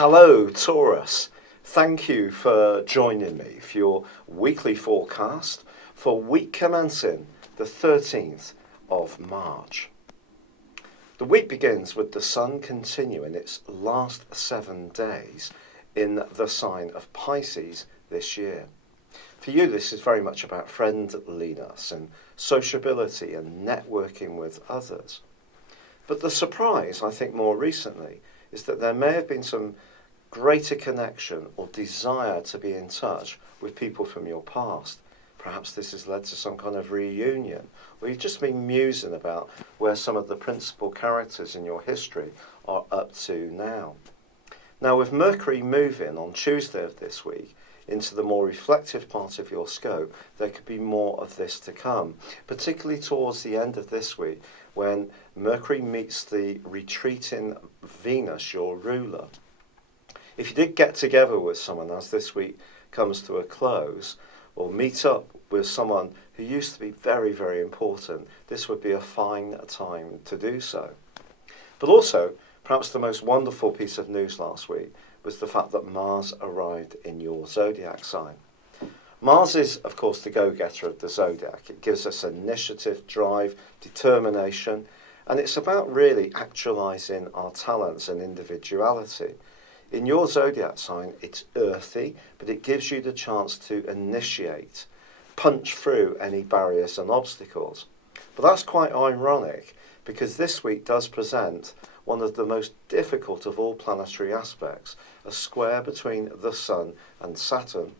Hello, Taurus. Thank you for joining me for your weekly forecast for week commencing the 13th of March. The week begins with the Sun continuing its last 7 days in the sign of Pisces this year. For you, this is very much about friendliness and sociability and networking with others. But the surprise, I think, more recently, is that there may have been some greater connection or desire to be in touch with people from your past. Perhaps this has led to some kind of reunion, or you've just been musing about where some of the principal characters in your history are up to now. Now, with Mercury moving on Tuesday of this week into the more reflective part of your scope, there could be more of this to come, particularly towards the end of this week when Mercury meets the retreating Venus, your ruler. If you did get together with someone as this week comes to a close, or meet up with someone who used to be very, very important, this would be a fine time to do so. But also, perhaps the most wonderful piece of news last week was the fact that Mars arrived in your zodiac sign. Mars is, of course, the go-getter of the zodiac. It gives us initiative, drive, determination, and it's about really actualizing our talents and individuality. In your zodiac sign, it's earthy, but it gives you the chance to initiate, punch through any barriers and obstacles. But that's quite ironic, because this week does present one of the most difficult of all planetary aspects, a square between the Sun and Saturn.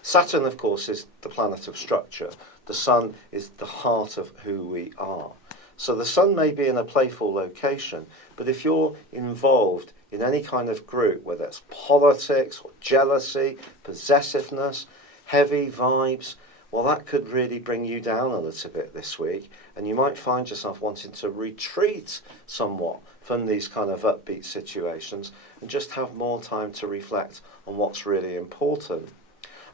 Saturn, of course, is the planet of structure. The Sun is the heart of who we are. So the Sun may be in a playful location, but if you're involved in any kind of group, whether it's politics or jealousy, possessiveness, heavy vibes, well, that could really bring you down a little bit this week, and you might find yourself wanting to retreat somewhat from these kind of upbeat situations and just have more time to reflect on what's really important.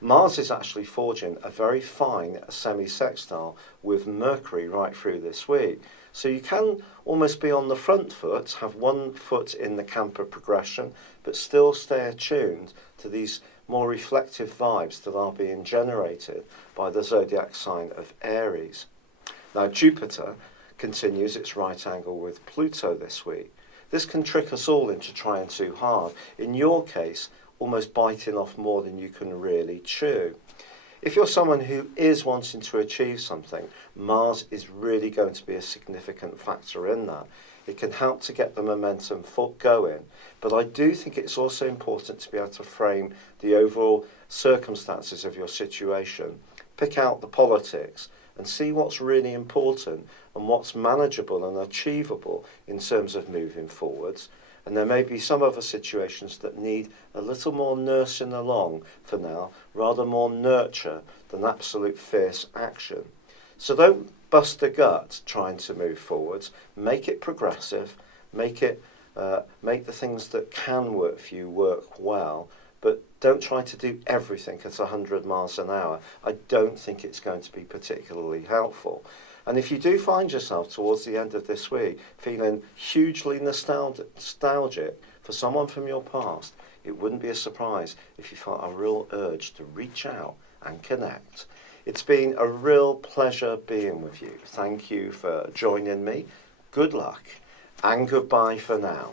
Mars is actually forging a very fine semi-sextile with Mercury right through this week. So you can almost be on the front foot, have one foot in the camp of progression, but still stay attuned to these more reflective vibes that are being generated by the zodiac sign of Aries. Now, Jupiter continues its right angle with Pluto this week. This can trick us all into trying too hard. In your case, almost biting off more than you can really chew. If you're someone who is wanting to achieve something, Mars is really going to be a significant factor in that. It can help to get the momentum going, but I do think it's also important to be able to frame the overall circumstances of your situation, pick out the politics, and see what's really important and what's manageable and achievable in terms of moving forwards. And there may be some other situations that need a little more nursing along for now, rather more nurture than absolute fierce action. So don't bust a gut trying to move forwards. Make it progressive. Make the things that can work for you work well. But don't try to do everything at 100 miles an hour. I don't think it's going to be particularly helpful. And if you do find yourself towards the end of this week feeling hugely nostalgic for someone from your past, it wouldn't be a surprise if you felt a real urge to reach out and connect. It's been a real pleasure being with you. Thank you for joining me. Good luck and goodbye for now.